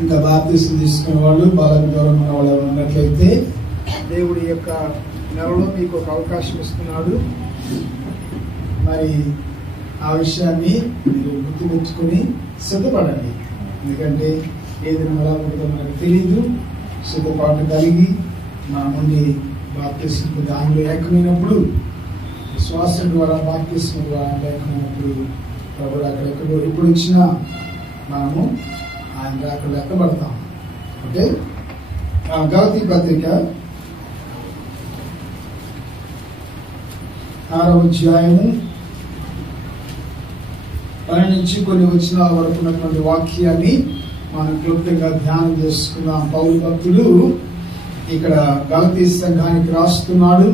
ఇంకా బాప్తీసం తీసుకునే వాళ్ళు బాలకు దూరం ఉన్న వాళ్ళు ఎవరు ఉన్నట్లయితే దేవుడి యొక్క నెలలో మీకు ఒక అవకాశం ఇస్తున్నాడు. మరి ఆ విషయాన్ని మీరు గుర్తుపెట్టుకుని సిద్ధపడండి. ఎందుకంటే ఏది ఎలా ఉంటుందో మనకు తెలియదు. సిద్ధపాటు కలిగి మన నుండి బాప్తీసం దానిలో ఏకమైనప్పుడు, విశ్వాసం ద్వారా బాప్తీసం ద్వారా ఏకమైనప్పుడు ప్రభుడు అక్కడెక్కడో ఎప్పుడు వచ్చినా మనము ఆయన అక్కడ లెక్కబడతాం. ఓకే, గలతీ పత్రిక 6వ అధ్యాయము 12 నుంచి కొన్ని వచనాల వరకు ఉన్నటువంటి వాక్యాన్ని మనం క్లుప్తంగా ధ్యానం చేసుకుందాం. పౌలు భక్తుడు ఇక్కడ గలతీ సంఘానికి రాస్తున్నాడు.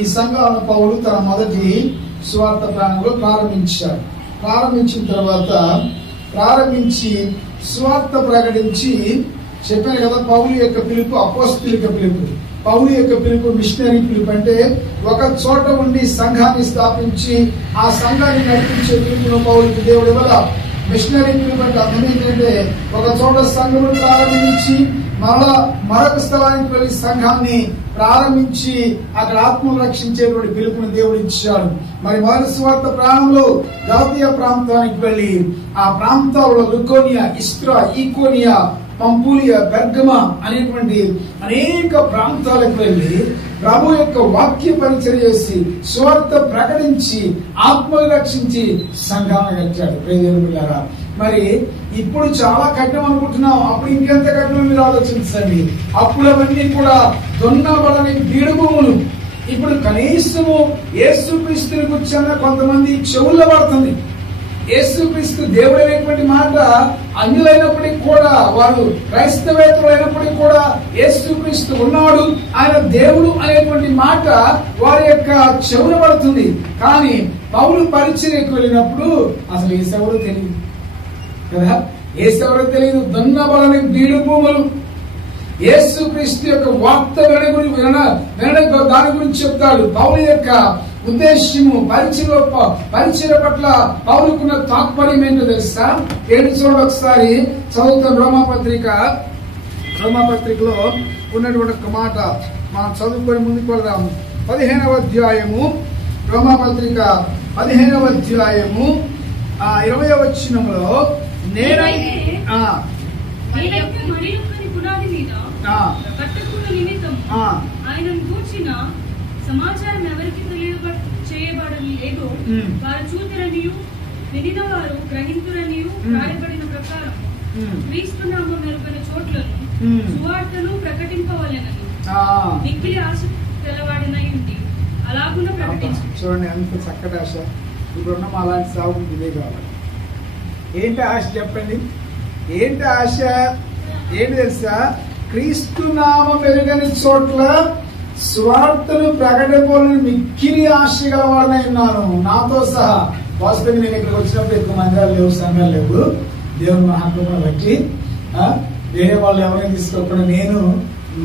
ఈ సంఘాలను పౌలు తన మొదటి సువార్త ప్రయాణంలో ప్రారంభించాడు. ప్రారంభించిన తర్వాత సువార్త ప్రకటించి చెప్పాను కదా, పౌలు యొక్క పిలుపు అపోస్తలిక పిలుపు, పౌలు యొక్క పిలుపు మిషనరీ పిలుపు. అంటే ఒక చోట ఉండి సంఘాన్ని స్థాపించి ఆ సంఘాన్ని నడిపించే పిలుపును పౌలుకి దేవుడి వల్ల మిషనరీ పిలుపు అంటే అర్థం ఏంటంటే ఒక చోట సంఘమును ప్రారంభించి మరొక స్థలానికి వెళ్లి సంఘాన్ని ప్రారంభించి అక్కడ ఆత్మను రక్షించేటువంటి పిలుపుని దేవుడు ఇచ్చాడు. మరి మొదటి సువార్త ప్రారంభంలో గలతీయ ప్రాంతానికి వెళ్లి ఆ ప్రాంతాల్లో లుకోనియా, ఇస్త్రా, ఈకోనియా, పంపులియా, బెర్గమ అనేటువంటి అనేక ప్రాంతాలకు వెళ్లి ప్రభు యొక్క వాక్య పరిచయం చేసి సువార్త ప్రకటించి ఆత్మను రక్షించి సంఘాన్ని కట్టాడు. ప్రియదేవులారా, మరి ఇప్పుడు చాలా కఠినం అనుకుంటున్నాం, అప్పుడు ఇంకెంత కఠినం మీరు ఆలోచించండి. అప్పుడు అవన్నీ కూడా దున్నబడని బీడు భూములు. ఇప్పుడు కనీసము యేసుక్రీస్తుని గుర్చిన కొంతమంది చెవుల్లో పడుతుంది. యేసుక్రీస్తు దేవుడు అనేటువంటి మాట అన్యులైనప్పటికీ కూడా, వారు క్రైస్తవేతరులు అయినప్పటికీ కూడా యేసుక్రీస్తు ఉన్నాడు, ఆయన దేవుడు అనేటువంటి మాట వారి యొక్క చెవుల పడుతుంది. కానీ పౌలు పరిచర్యకు వెళ్ళినప్పుడు అసలు యేసెవరో తెలియదు కదా, యేసెవరో తెలియదు. దున్నబడని బీడు భూములు. యేసుక్రీస్తు యొక్క వార్త దాని గురించి చెప్తాడు. పౌలు యొక్క ఉద్దేశ్యము పరిచయ పట్ల పౌలుకున్న తాత్పర్యం ఏంటో తెలుసా? 7 చూడండి ఒకసారి చదువుతాం. రోమాపత్రికలో ఉన్నటువంటి ఒక మాట మనం చదువుకొని ముందుకు వెళ్దాం. 15వ అధ్యాయము, రోమాపత్రిక 15వ అధ్యాయము 20వ వచనంలో సమాచారం ఎవరికి చేయబడలేదో వారు చూతురనియు వినిన వారు గ్రహింతురనియు రాయబడిన ప్రకారం క్రీస్తు నామం మెరుగైన చోట్లను సువార్తను ప్రకటింపవలెనని మిక్కిలి ఆశ తెలవాడినై ఉండి అలాగున ప్రకటించు. చూడండి ఎంత చక్కటి ఆశ. ఇప్పుడున్న అలాంటి సాగు ఇదే కావాలి. ఏంటి ఆశ చెప్పండి? ఏంటి ఆశ? ఏంటి తెలుసా? క్రీస్తు నామం మెరుగని చోట్ల స్వార్థను ప్రకటింపాలని మిక్కిలి ఆశ గలవాడనై ఉన్నాను, నాతో సహా. వాస్తవంగా నేను ఇక్కడికి వచ్చినప్పుడు ఎక్కువ మందిరాలు లేవు, సంఘాలు లేవు. దేవుని మహాత్మను బట్టి వేరే వాళ్ళు ఎవరైనా తీసుకోకుండా నేను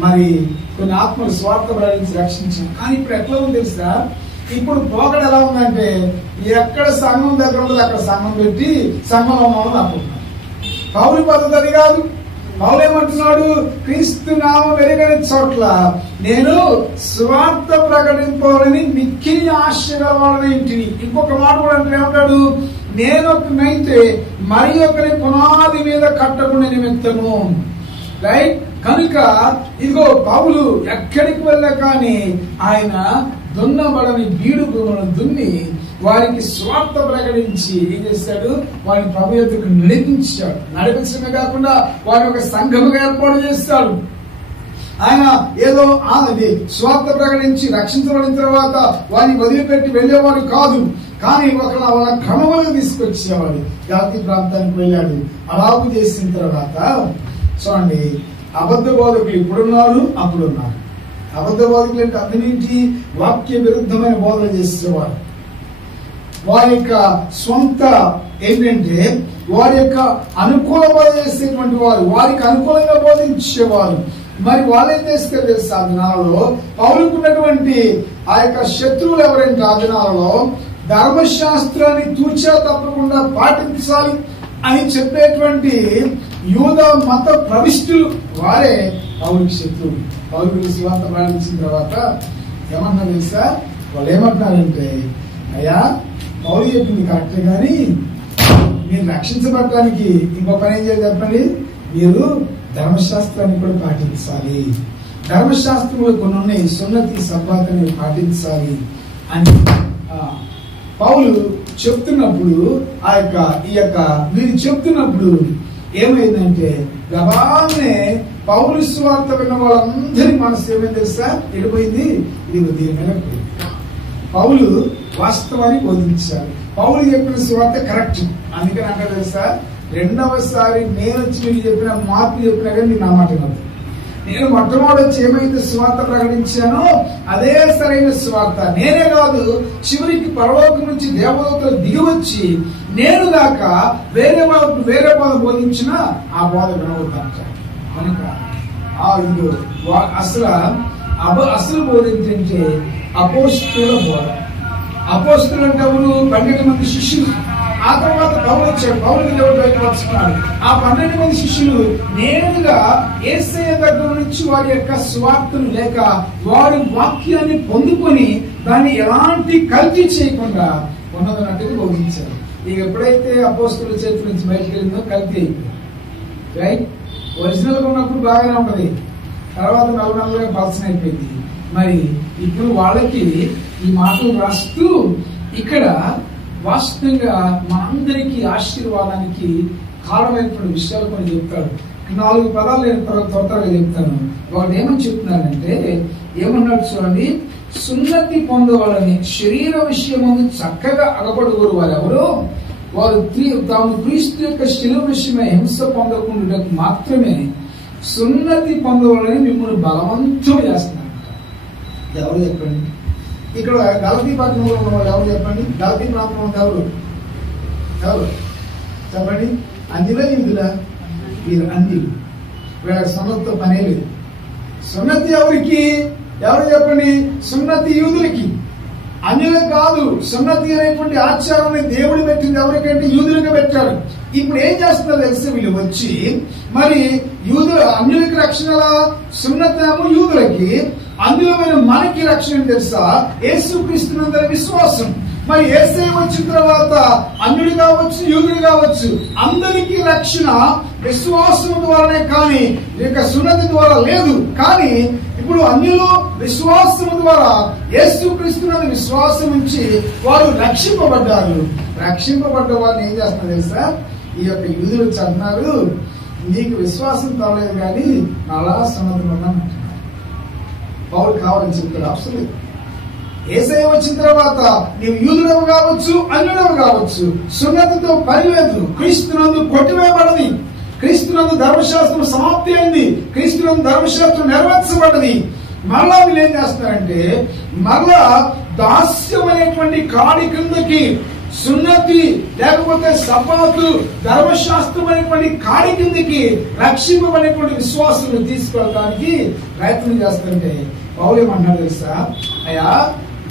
మరి కొన్ని ఆత్మలు స్వార్థ ప్రకటించి రక్షించాను. కానీ ఇప్పుడు ఎట్లా ఉంది తెలుసా? ఇప్పుడు పోకడ ఎలా ఉందంటే ఎక్కడ సంఘం దగ్గర ఉంటుంది అక్కడ సంఘం పెట్టి సంఘంలో ఉన్నామని అనుకుంటున్నాను. పౌలు పద్ధతి అది కాదు. పౌలు ఏమంటున్నాడు? క్రీస్తు నామం వెలుగని చోట్ల నేను స్వార్థ ప్రకటింపాలని మిక్కిలి ఆశ గలవాడని ఇంటిని. ఇంకొక మాట కూడా అంటే ఏమంటాడు? నేను ఒకనైతే మరి ఒకరి పునాది మీద కట్టకుండా నిమిత్తము. రైట్? కనుక ఇదిగో పౌలు ఎక్కడికి వెళ్ళా కానీ ఆయన దున్నబడని బీడు భూములను దున్ని వారికి స్వార్థ ప్రకటించి ఏం చేశాడు? వారిని ప్రభు యొద్దకు నడిపించాడు. నడిపించడమే కాకుండా వారి ఒక సంఘముగా ఏర్పాటు చేస్తాడు. ఆయన ఏదో స్వార్థ ప్రకటించి రక్షించబడిన తర్వాత వారిని వదిలిపెట్టి వెళ్లేవాడు కాదు, కానీ ఒకళ్ళ వాళ్ళ క్రమంలో తీసుకొచ్చేవాడు. జాతి ప్రాంతానికి వెళ్ళాడు. అలాగూ చేసిన తర్వాత చూడండి, అబద్ధ బోధకులు ఇప్పుడున్నారు, అప్పుడున్నారు. అబద్ధ బోధకులు అంటే అర్థం ఏంటి? వాక్య విరుద్ధమైన బోధన చేసేవారు. వారి యొక్క సొంత ఏంటంటే వారి యొక్క అనుకూల బోధ చేసేటువంటి వారు, వారికి అనుకూలంగా బోధించేవారు. మరి వాళ్ళేం చేస్తే తెలుసా? ఆ దినాలలో పౌలుకున్నటువంటి ఆ యొక్క శత్రువులు ఎవరంటే ఆ దినాలలో ధర్మశాస్త్రాన్ని తూచా తప్పకుండా పాటించాలి అని చెప్పేటువంటి యూద మత ప్రవిష్టులు వారే పౌలుకి శత్రువులు. పౌలుకి సువార్త ప్రకటించిన తర్వాత ఏమన్నా తెలుసా, వాళ్ళు ఏమంటున్నారంటే, అయ్యా పౌలు చెప్పింది కరెక్టే కానీ మీరు రక్షించబడటానికి ఇంకో పని ఏం చేయాలి చెప్పండి, మీరు ధర్మశాస్త్రాన్ని కూడా పాటించాలి, ధర్మశాస్త్రంలో కొన్ని ఉన్నాయి, సున్నతి సబ్బాతుని పాటించాలి అని పౌలు చెప్తున్నప్పుడు వీరు చెప్తున్నప్పుడు ఏమైందంటే గబానే పౌలు సువార్త విన్న వాళ్ళందరి మనసు ఏమైంది తెలుసా, ఎడిపోయింది. ఇది దీని మీద పౌలు వాస్తవాన్ని బోధించారు, పౌలు చెప్పిన సువార్త కరెక్ట్. అందుకని అంటే తెలుసా, రెండవసారి నేను వచ్చి మీకు చెప్పిన మార్పు చెప్పినా కానీ మీరు నా మాట కాదు. నేను మొట్టమొదటి వచ్చి ఏమైతే సువార్త ప్రకటించానో అదే సరైన సువార్త. నేనే కాదు, చివరికి పరలోకం నుంచి దేవదూతలు దిగి వచ్చి నేను దాకా వేరే బోధ బోధించినా ఆ బోధ వినవద్దంట. కనుక అసలు బోధ ఏంటంటే అపోస్తుల బోధ. అపోస్తులు అంటే ఎవరు? 12 మంది శిష్యులు. ఆ తర్వాత పౌలు వచ్చాడు, పౌలుకి దేవుడు బయటపరుచుకున్నాడు. ఆ 12 మంది శిష్యులు నేరుగా యేసయ్య దగ్గర నుంచి వారి యొక్క స్వార్థను లేక వారి వాక్యాన్ని పొందుకొని దాన్ని ఎలాంటి కల్తీ చేయకుండా ఉన్నదన్నట్టుగా బోధించారు. ఇక ఎప్పుడైతే అపోస్తుల చేతి నుంచి బయటకు వెళ్ళిందో కల్తీ అయిపోయింది. రైట్, ఒరిజినల్ గా ఉన్నప్పుడు బాగానే ఉంటది, తర్వాత నల్లగా పలసన అయిపోయింది. మరి ఇప్పుడు వాళ్ళకి ఈ మాటలు రాస్తూ ఇక్కడ వాస్తవంగా మనందరికీ ఆశీర్వాదానికి కారణమైనటువంటి విషయాలు కొన్ని చెప్తాడు. 4 పదాలు నేను త్వరగా చెప్తాను. వాడు ఏమని చెప్తున్నారంటే, ఏమన్నాడు చూడండి, సున్నతి పొందవాలని శరీర విషయం చక్కగా అగపడుకోరు వారు ఎవరు, వారు తాము క్రీస్తు యొక్క శిలువ విషయమై హింస పొందకుండా మాత్రమే సున్నతి పొందవాలని మిమ్మల్ని బలవంతం చేస్తున్నారు. ఎవరు చెప్పండి? ఇక్కడ గలతీ పట్టణంలో ఉన్న వాళ్ళు ఎవరు చెప్పండి? గలతీ ప్రాంతంలో ఉన్న ఎవరు చెప్పండి? అన్యులా యూదులా? వీరు అన్యులు, వీళ్ళకి సున్నతితో పనే లేదు. సున్నతి ఎవరికి? ఎవరు చెప్పండి? సున్నతి యూదులకి, అన్యులకు కాదు. సున్నతి అనేటువంటి ఆచారాన్ని దేవుడు పెట్టింది ఎవరికంటే యూదులుగా పెట్టాడు. ఇప్పుడు ఏం చేస్తున్నారు తెలిసి వీళ్ళు వచ్చి మరి అన్యులకి రక్షణ, సున్నతేమో యూదులకి, అందులోమైన మనకి రక్షణ తెలుసా? యేసుక్రీస్తునందరి విశ్వాసం. మరి యేసయ్య వచ్చిన తర్వాత అన్యుడు కావచ్చు, యూదుడు కావచ్చు, అందరికీ రక్షణ విశ్వాసం ద్వారానే కానీ ఇక సున్నతి ద్వారా లేదు. కానీ ఇప్పుడు అన్యులు విశ్వాసం ద్వారా యేసుక్రీస్తునందు విశ్వాసం ఉంచి వారు రక్షింపబడ్డారు. రక్షింపబడ్డ వారిని ఏం చేస్తున్నారు తెలుసా? ఈ యొక్క యూదులు చదివారు, నీకు విశ్వాసం కాలేదు కానీ అలా సన్నద్ధం ఉన్నామంటున్నారు. పౌలు కావాలని చెప్తారు. అవసరం యేసయ్య వచ్చిన తర్వాత నీవు యూదుడవు కావచ్చు, అన్యుడవు కావచ్చు, సున్నతితో పని లేదు. క్రీస్తునందు కొట్టివేయబడది, క్రీస్తునందు ధర్మశాస్త్రం సమాప్తి అయింది, క్రీస్తునందు ధర్మశాస్త్రం నెరవేర్చబడ్డది. మరలా వీళ్ళు ఏం చేస్తారంటే మరలా దాస్యం అనేటువంటి కాడి కిందకి సున్నతి లేకపోతే సబ్బాతు ధర్మశాస్త్రం అనేటువంటి కాడి కిందకి రక్షింపబడేటువంటి విశ్వాసాన్ని తీసుకెళ్ళడానికి ప్రయత్నం చేస్తుంటే పౌలు ఏమన్నాడు తెలుసా? అయ్యా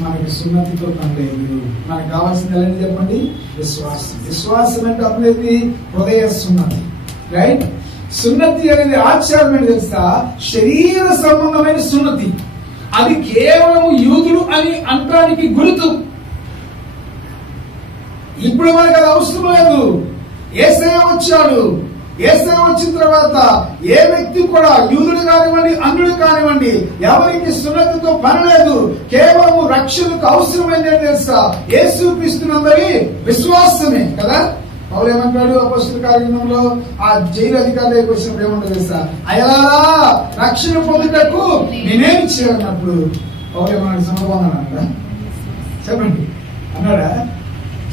మనకి సున్నతితో పని లేదు, మనకు కావాల్సింది ఎలా చెప్పండి? విశ్వాసం. విశ్వాసం అంటే అప్పుడేది హృదయ సున్నతి. రైట్, సున్నతి అనేది ఆచారం ఏంటి తెలుసా? శరీర సంబంధమైన సున్నతి. అది కేవలం యూదుడు అని అంటానికి గుర్తు. ఇప్పుడు మనకు అది అవసరం లేదు. యేసయ్య వచ్చాడు. యేసయ్య వచ్చిన తర్వాత ఏ వ్యక్తి కూడా యూదుడు కానివ్వండి, అన్యుడు కానివ్వండి, ఎవరికి సున్నతితో పని లేదు. కేవలం రక్షణకు అవసరమైంది తెలుసా? యేసుక్రీస్తునందరి విశ్వాసమే కదా. పౌలు ఏమంటాడు అపోస్తల కార్యక్రమంలో? ఆ జైలు అధికారి దగ్గరికి వచ్చినప్పుడు ఏమంటారు తెలుసా? అయ్యలారా రక్షణ పొందుటకు నేనేం చేయాలన్నప్పుడు పౌలు ఏమన్నాడు? సమర్పణ అన్నాడా? చెప్పండి, అన్నాడా?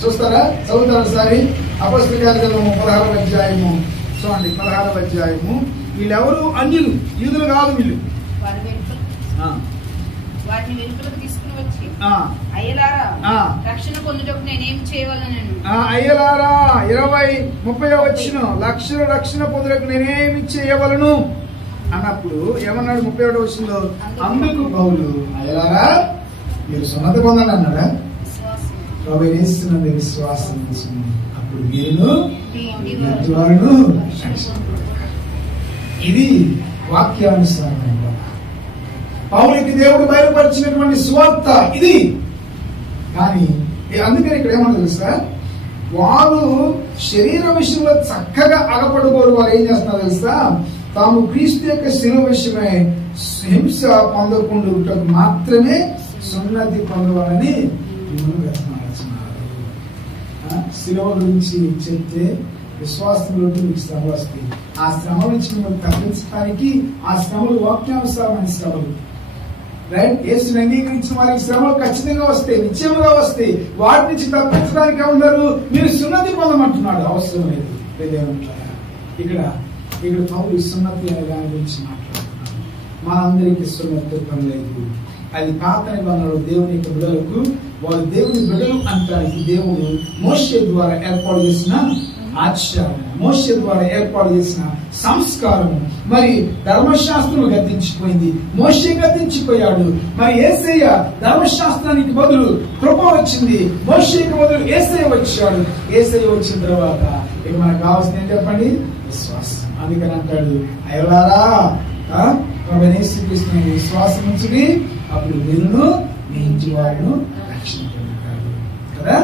చూస్తారా? చదువుతారా ఒకసారి? అపోస్తల కార్యక్రమం 16వ అధ్యాయము చూడండి. 16వ అధ్యాయము. వీళ్ళెవరు? అన్యులు, యూదులు కాదు వీళ్ళు. వాటిని వెలుపలకు తీసుకుని వచ్చి అయ్యలారా రక్షణ పొందుటకు నేనేం చేయవలనను. అయ్యలారా 20-30 వచ్చిన రక్షణ పొందుటకు నేనేమి చేయవలను అన్నప్పుడు ఏమన్నాడు? 31 వచ్చిందో అందుకు పౌలు అయ్యలారా మీరు సున్నతి పొందండి అన్నాడా? విశ్వాసం. అప్పుడు మీరు ఇది వాక్యానుసారంగా పౌలుకి దేవుడు బయలుపరిచినటువంటి సువార్త ఇది. కానీ అందుకని ఇక్కడ ఏమన్నా తెలుసా, వారు శరీర విషయంలో చక్కగా అగపడుకోరు. వారు ఏం చేస్తున్నారు తెలుసా, తాము క్రీస్తు యొక్క శిలువ విషయమై హింస పొందకుండా మాత్రమే సున్నతి పొందవాలని శిలువ గురించి చెప్తే విశ్వాసంలోకి మీకు శ్రమ వస్తాయి. ఆ శ్రమ నుంచి మిమ్మల్ని తప్పించడానికి ఆ శ్రమలు వాక్యానుసారమైన శ్రమలు. రైట్, యేసుని అంగీకరించిన వారికి శ్రమలు ఖచ్చితంగా వస్తాయి, నిశ్చయముగా వస్తాయి. వాటి నుంచి తప్పించడానికి ఉన్నారు, మీరు సున్నతి పొందమంటున్నాడు. అవసరం లేదు. ఇక్కడ పౌలు సున్నతి అనే దాని గురించి మాట్లాడుతున్నాడు. మా అందరికీ సున్నతి పని లేదు. అది పాత నిబంధనలు దేవుని యొక్క బిడ్డలకు, వారు దేవుని బిడ్డలు అంటానికి దేవుడు మోషే ద్వారా ఏర్పాటు చేసిన ఆచారం, మోషే ద్వారా ఏర్పాటు చేసిన సంస్కారం. మరి ధర్మశాస్త్రం గతించిపోయింది, మోషే గతించిపోయాడు. మరి యేసయ్య ధర్మశాస్త్రానికి బదులు కృప వచ్చింది, మోషేకి బదులు యేసయ్య వచ్చాడు. యేసయ్య వచ్చిన తర్వాత ఇక మనకు కావాల్సింది ఏం చెప్పండి, విశ్వాసం. అందుకని అంటాడు, అయ్యలారా విశ్వాసం ఉంచుడి, అప్పుడు వీరును మీ ఇంటి వారిను రక్షణ పొందుతాడు కదా.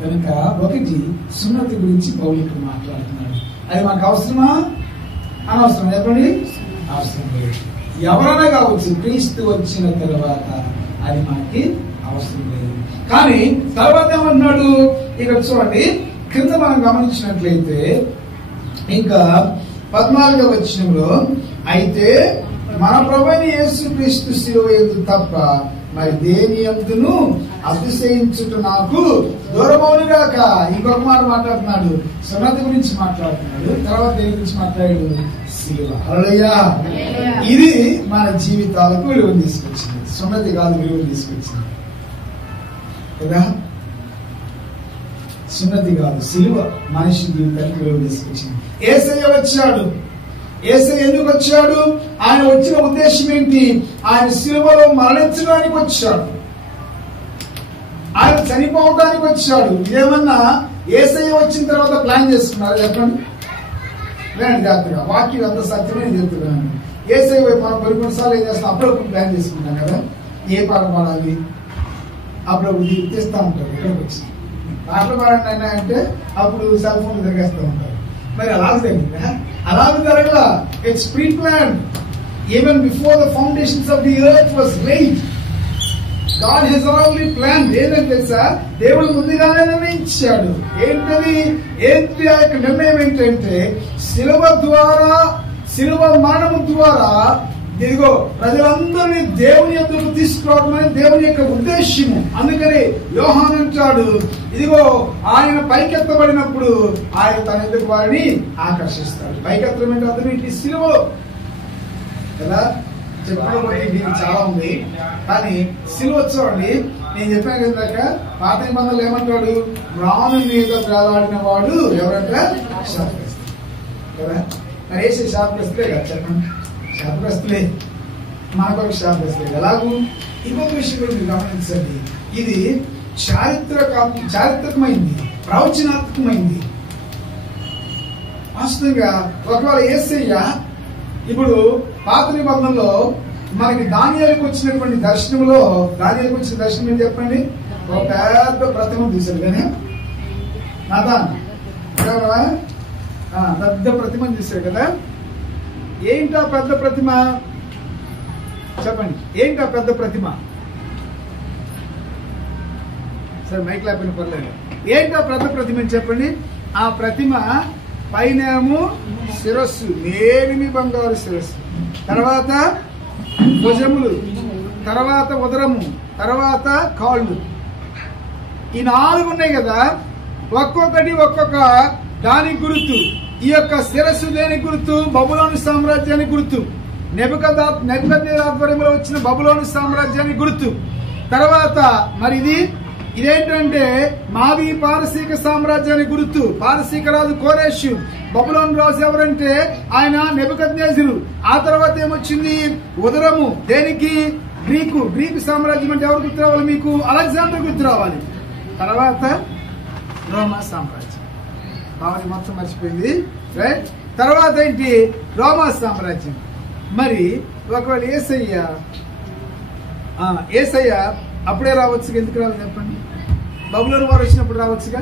కనుక ఒకటి సున్నతి గురించి పౌలుడు మాట్లాడుతున్నాడు. అది మనకు అవసరమా, అనవసరం? చెప్పండి, అవసరం లేదు. ఎవరైనా కావచ్చు, క్రీస్తు వచ్చిన తర్వాత అది మనకి అవసరం లేదు. కానీ తర్వాత ఏమన్నాడు ఇక్కడ చూడండి, కింద మనం గమనించినట్లయితే ఇంకా 14వ వచనంలో, అయితే మన ప్రభువైన యేసుక్రీస్తు శిలువ యందు తప్ప మరి దేని యందును అతిశయించుట నాకు దూరమౌనుగాక. ఇంకొక మాట మాట్లాడుతున్నాడు, సున్నతి గురించి మాట్లాడుతున్నాడు. తర్వాత దేని గురించి మాట్లాడాడు, శిలువ. హల్లెలూయా. ఇది మన జీవితాలకు విలువ తీసుకొచ్చింది, సున్నతి కాదు విలువ తీసుకొచ్చింది కదా. సున్నతి కాదు, శిలువ మనిషి జీవితానికి విలువ తీసుకొచ్చింది. యేసయ్య వచ్చాడు. యేసయ్య ఎందుకు వచ్చాడు? ఆయన వచ్చిన ఉద్దేశం ఏంటి? ఆయన శిలువలో మరణించడానికి వచ్చాడు, ఆయన చనిపోవడానికి వచ్చాడు. ఇదేమన్నా యేసయ్య వచ్చిన తర్వాత ప్లాన్ చేసుకున్నారు? చెప్పండి, లేండి జాగ్రత్తగా. వాక్యం అంత సత్యమే చెప్తున్నాను. యేసయ్య వైపు మనం కొన్నిసార్లు ఏం చేస్తాం, అప్పుడప్పుడు ప్లాన్ చేసుకుంటాం కదా. ఏ పాట పాడాలి, అప్పుడప్పుడు తీస్తూ ఉంటారు. ఇక్కడికి వచ్చి పాటలు పాడండి అంటే అప్పుడు సెల్ ఫోన్ తిరిగేస్తూ ఉంటారు. మరి అలాగే జరగలా. It's pre plan. Even before the foundations of the earth was laid, God has already plan. ఏంటంటే తెలుసా, దేవుడు ముందుగానే నిర్ణయించాడు. ఏంటది? ఏంటి ఆ యొక్క నిర్ణయం ఏంటంటే, శిలువ ద్వారా, శిలువ మరణము ద్వారా ఇదిగో ప్రజలందరినీ దేవుని యొద్దకు తీసుకురావడం అనేది దేవుని యొక్క ఉద్దేశము. అందుకని యోహాను అంటాడు, ఇదిగో ఆయన పైకెత్తబడినప్పుడు ఆయన తన ఎదుగు వారిని ఆకర్షిస్తాడు. పైకెత్తడం అంటే అర్థం ఏంటి? శిలువ కదా. చెప్పడం దీనికి చాలా ఉంది, కానీ శిలువ చూడండి. నేను చెప్పాను కదాక, పాత నిబంధనలు ఏమంటాడు, రాను మీద వేలాడిన వాడు ఎవరంటే శాపగ్రస్తుడు కదా. మరి వేసే శాపగ్రస్తులే కదా. చెప్పండి, శాపగ్రస్తులే, మనకొక శాపగ్రస్తులే. ఎలాగూ ఇంకొక విషయం కూడా మీరు గమనించండి, ఇది చారిత్రకమైంది, ప్రవచనాత్మకమైంది. వాస్తవంగా ఒకవేళ యేసయ్య ఇప్పుడు పాత నిబంధనలో మనకి దానియేలుకు వచ్చినటువంటి దర్శనంలో, దానియేలుకు వచ్చిన దర్శనం ఏం చెప్పండి, ఒక పెద్ద ప్రతిమ చూశాడు. కానీ పెద్ద ప్రతిమను చూశాడు కదా. ఏంటా పెద్ద ప్రతిమ? చెప్పండి, ఏంటా పెద్ద ప్రతిమ? సరే మైక్ లేకపోయినా పర్లేదు. ఏంటా పెద్ద ప్రతిమ అని చెప్పండి. ఆ ప్రతిమ పైనేమో శిరస్సు, మేలిమి బంగారు శిరస్సు, తర్వాత భుజములు, తర్వాత ఉదరము, తర్వాత కాళ్ళు. ఈ 4 ఉన్నాయి కదా. ఒక్కొక్కటి ఒక్కొక్క దానికి గుర్తు. ఈ యొక్క శిరస్సు దేనికి గుర్తు? బబులోను సామ్రాజ్యానికి గుర్తు. నెబుకద్నెజర్ ఆధ్వర్యంలో వచ్చిన బబులోను సామ్రాజ్యానికి గుర్తు. తర్వాత మరి ఇదేంటంటే మాది పారసీక సామ్రాజ్యానికి గుర్తు. పారసీక రాజు కోరేషు, బబులోను రాజు ఎవరంటే ఆయన నెబుకద్నెజరు. ఆ తర్వాత ఏమొచ్చింది? ఉదరము. దేనికి? గ్రీకు సామ్రాజ్యం అంటే ఎవరు గుర్తు రావాలి మీకు? అలెగ్జాండర్ గుర్తు రావాలి. తర్వాత రోమా సామ్రాజ్యం. భావన మొత్తం మర్చిపోయింది, రైట్? తర్వాత ఏంటి? రోమా సామ్రాజ్యం. మరి ఒకవేళ యేసయ్య అప్పుడే రావచ్చుగా, ఎందుకు రావాలి చెప్పండి? బబులోను వారు వచ్చినప్పుడు రావచ్చుగా.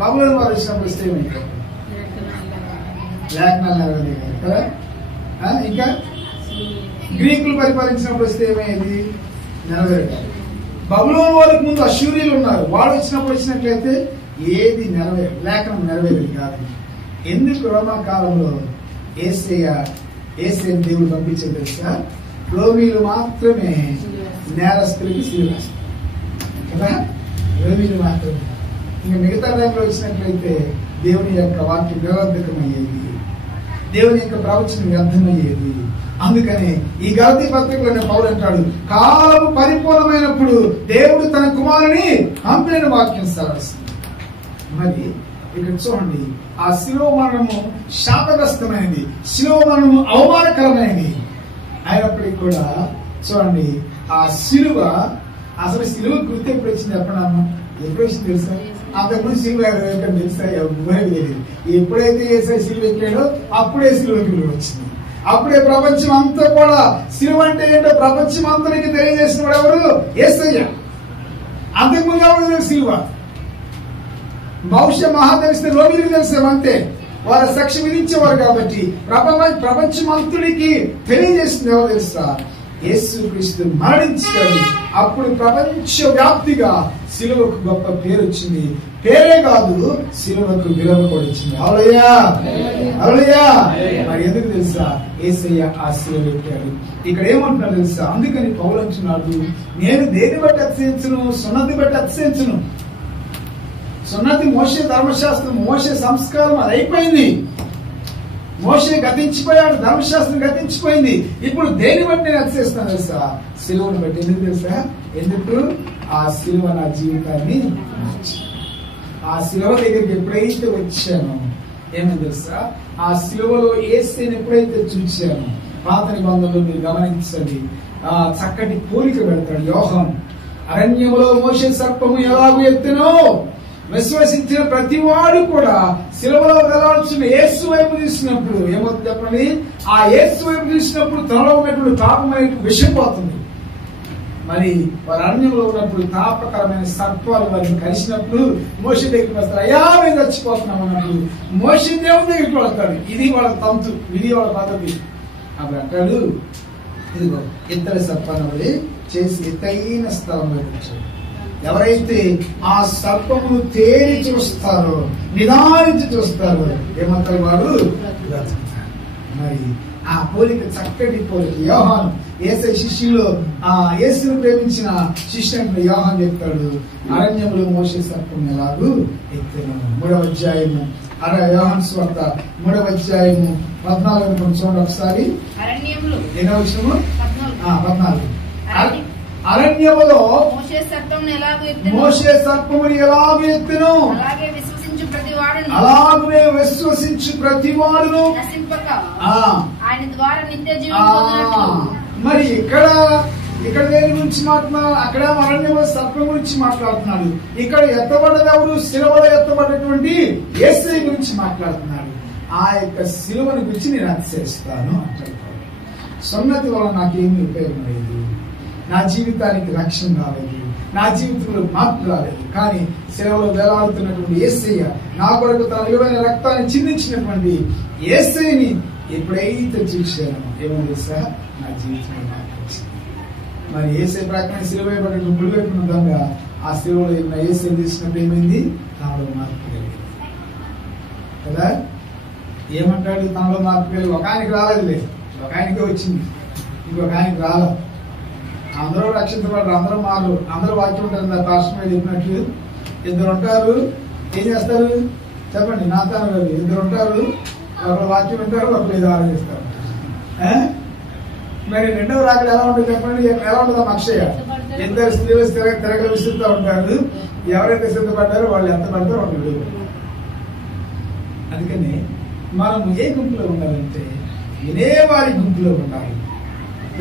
బబులోను వారు వచ్చినప్పుడు వస్తే ఏమైంది? లేఖనాలు నెరవేరాయి కదా. ఇంకా గ్రీకులు పరిపాలించినప్పుడు వస్తే ఏమైంది? నెరవేరాయి. బబులోను వారికి ముందు అశూరీయులు ఉన్నారు, వాళ్ళు వచ్చినప్పుడు వచ్చినట్లయితే ఏది లేఖనం నెరవేరేది కాదు. ఎందుకు రోమా కాలంలో యేసయ్యను దేవుడు పంపించే తెలుసా? రోమీలు మాత్రమే నేరస్తులకి శిలువ కదా, రోమీలు మాత్రమే. ఇంకా మిగతా టైంలో వచ్చినట్లయితే దేవుని యొక్క వాక్యం నిరర్ధకమయ్యేది, దేవుని యొక్క ప్రవచనం వ్యర్థమయ్యేది. అందుకని ఈ గలతీ పత్రికలోనే పౌలు అంటాడు, కాలము పరిపూర్ణమైనప్పుడు దేవుడు తన కుమారుని పంపిన వాక్యం సరస్తుంది. మరి ఇక్కడ చూడండి, ఆ శిలువ మరణము శాపగ్రస్తమైనది, శిలువ మరణము అవమానకరమైనది అయినప్పటికీ కూడా చూడండి, ఆ శిలువ అసలు శిలువ గుర్తు ఎప్పుడు వచ్చింది చెప్పడమ్మా? ఎప్పుడు వచ్చింది తెలుసా? అంతకుముందు శిలువ ఎక్కడ తెలుసా? ఎవరు తెలియదు. ఎప్పుడైతే యేసయ్య శిలువ ఎక్కాడో అప్పుడే శిలువ విలువ వచ్చింది. అప్పుడే ప్రపంచం అంతా కూడా శిలువ అంటే ఏంటో ప్రపంచం అంతరికి తెలియజేసిన వాడు ఎవరు? యేసయ్య. అంతకుముందు ఎవరు శిలువ? బహుశా మహా తెలిస్తే రోమిలకు తెలిసేమంతే, వారు సాక్షి విధించేవారు. కాబట్టి ప్రపంచమంతుడికి తెలియజేస్తుంది ఎవరు తెలుసా? యేసుక్రీస్తు మరణించాడు. అప్పుడు ప్రపంచ వ్యాప్తిగా శిలువకు గొప్ప పేరు వచ్చింది. పేరే కాదు, శిలువకు విలువ కూడా వచ్చింది. హల్లెలూయా, హల్లెలూయా. మరి ఎందుకు తెలుసా? యేసయ్య ఆ శిలువ ఎక్కాడు. ఇక్కడ ఏమంటున్నాడు తెలుసా? అందుకని పౌలు అంటున్నాడు, నేను దేని బట్టి అతిశయించును? సున్నతి బట్టి అతిశయించును. సున్నతి మోషే ధర్మశాస్త్రం, మోషే సంస్కారం అది అయిపోయింది. మోషే గతించిపోయాడు, ధర్మశాస్త్రం గతించిపోయింది. ఇప్పుడు దేని బట్టి నేను అతిశయిస్తాను తెలుసా? శిలువను బట్టి. ఎందుకు తెలుసా? ఎందుకు? ఆ శిలువ నా జీవితాన్ని మార్చింది. ఆ శిలువ దగ్గరికి ఎప్పుడైతే వచ్చానో ఏమని తెలుసా? ఆ శిలువలో యేసుని ఎప్పుడైతే చూచానో, పాత నిబంధనలో మీరు గమనించండి, ఆ చక్కటి పోలిక పెడతాడు యోహాను. అరణ్యములో మోషే సర్పము ఎలాగూ ఎత్తెనో విశ్వసించిన ప్రతి వాడు కూడా శిలువలో వేలాడుతున్న యేసు వైపు చూసినప్పుడు ఏమవుతుంది చెప్పండి? ఆ యేసు వైపు చూసినప్పుడు తనలో ఉన్నటువంటి పాపమైన విషం పోతుంది. మరి వారు అరణ్యంలో ఉన్నప్పుడు తాపకరమైన సర్పాలు వారిని కలిసినప్పుడు మోషే దగ్గరికి వస్తారు. అయ్యా మేము చచ్చిపోతున్నాం అన్నప్పుడు మోషే దేవుని దగ్గరికి వెళ్తాడు. ఇది వాళ్ళ తంతు, ఇది వాళ్ళ పద్ధతి. అప్పుడు అంటాడు, ఇదిగో ఇద్దరు సర్పాన్ని చేసి ఎత్తైన స్థలంలో వచ్చాడు. ఎవరైతే ఆ సర్పమును తేరి చూస్తారో, నిదానించి చూస్తారో ఏమంటారు? వాడు బ్రతుకుతారు. మరి ఆ పోలిక చక్కటి పోలిక. యోహాను యేసయ్య శిష్యులు యేసును ప్రేమించిన శిష్యుడు యోహాను చెప్తాడు, అరణ్యములో మోషే సర్పం ఎలాగూ ఎత్తెను. 3వ అధ్యాయము యోహాను సువార్త 3వ అధ్యాయము 14 చూడండి ఒకసారి. ఎన్నో విషయము? 14. అరణ్యములో మోషే సర్పమును ఎలాగూ ఎత్తెను, అలాగే విశ్వసించు ప్రతి వాడును ఆయన ద్వారా నిత్య జీవం. మరి ఇక్కడ దేని గురించి మాట్లాడుతున్నాడు? అక్కడ అరణ్యంలో సర్పం గురించి మాట్లాడుతున్నాడు. ఇక్కడ ఎత్తబడ్డది ఎవరు? శిలువలో ఎత్తబడ్డటువంటి యేసయ్య గురించి మాట్లాడుతున్నాడు. ఆ యొక్క శిలువను గురించి నేను అతిశయిస్తాను అంటాడు. సున్నతి వల్ల నాకేమీ ఉపయోగం లేదు, నా జీవితానికి రక్షణ రాలేదు, నా జీవితంలో మార్పు రాలేదు. కానీ శిలువలో వేలాడుతున్నటువంటి యేసయ్య, నా కొరకు తన విలువైన రక్తాన్ని చిందించినటువంటి యేసయ్యని ఎప్పుడైతే చూశానో ఏమో తెలుసా? నా జీవితంలో మార్పు వచ్చింది. మరి యేసయ్య ప్రకారం శిలువ వేయబడిన ముడివైపున దొంగ ఆ శిలువలో ఉన్న యేసయ్యని తీసినప్పుడు ఏమైంది? తనలో మార్పు కలిగింది కదా. ఏమంటాడు? తనలో మార్పు కలిగి ఒక ఆయనకి రాలేదులే, ఒక ఆయనకే వచ్చింది, ఇంకొక ఆయనకి రాలేదు. అందరూ రక్షించబడరు, అందరూ మారు, అందరూ వాక్యం ఉంటారు. పాస్టర్ చెప్పినట్లు ఇద్దరు ఉంటారు, ఏం చేస్తారు చెప్పండి? నాతాను గారు ఇద్దరు ఉంటారు, ఒకరు వాక్యం ఉంటారు, ఒకరు ఏదో ఆలోచిస్తారు. మరి రెండవ రాకడ ఎలా ఉంటుంది చెప్పండి? ఎలా ఉంటుందా? అక్షయ ఇద్దరు స్త్రీలు తిరగలు విసురుతూ ఉంటారు. ఎవరైతే సిద్ధపడ్డారో వాళ్ళు ఎంత పడతారో వాళ్ళు విడుదల. అందుకని మనం ఏ గుంపులో ఉండాలంటే వినేవారి గుంపులో ఉండాలి.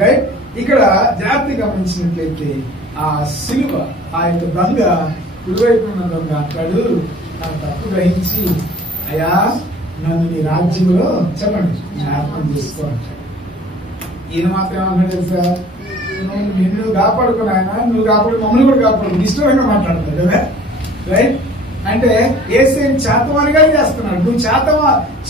రైట్? ఇక్కడ జాగ్రత్తగా గమనించినట్లయితే ఆ శిలువ, ఆ యొక్క దొంగ కుడివైపు ఉన్న దొంగ అంటాడు, తన తప్పు గ్రహించి, అయ్యా నన్ను నీ రాజ్యంలో చెప్పండి జ్ఞాపకం చేసుకో అంటాడు. ఈయన మాత్రం ఏమన్నా తెలుసా, నువ్వు నిన్ను కాపాడుకుని ఆయన నువ్వు కాపాడు మమ్మల్ని కూడా కాపాడు ఇష్టంగా మాట్లాడతాడు కదా, రైట్? అంటే యేసుని చేతవానిగా చేస్తున్నాడు. నువ్వు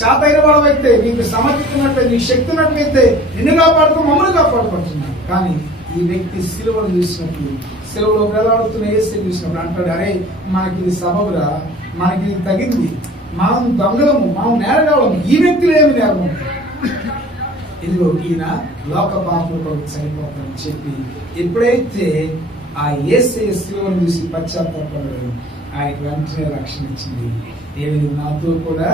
చేతైన వాడవైతే, నీకు సమర్థత ఉన్నట్లయితే, నీకు శక్తి ఉన్నట్లయితే నిన్ను కాపాడుతూ మమ్మల్ని కాపాడుకుంటున్నాడు. కానీ ఈ వ్యక్తి సిలువను చూసినప్పుడు, సిలువలో వేలాడుతున్న యేసుని చూసినప్పుడు అంటాడు, అరే మనకి ఇది సబబురా, మనకి ఇది తగింది, మనం దొంగలము, మనం నేరగాళ్ళము, ఈ వ్యక్తులు ఏమి నేరము, ఇదిగో ఈయన లోక పాపల కొరకు చనిపోతాడని చెప్పి ఎప్పుడైతే ఆ యేసయ్య సిలువను చూసి పశ్చాత్తాపడ్డాడు, ఆయనకు వెంటనే రక్షణ ఇచ్చింది. ఏమి నాతో కూడా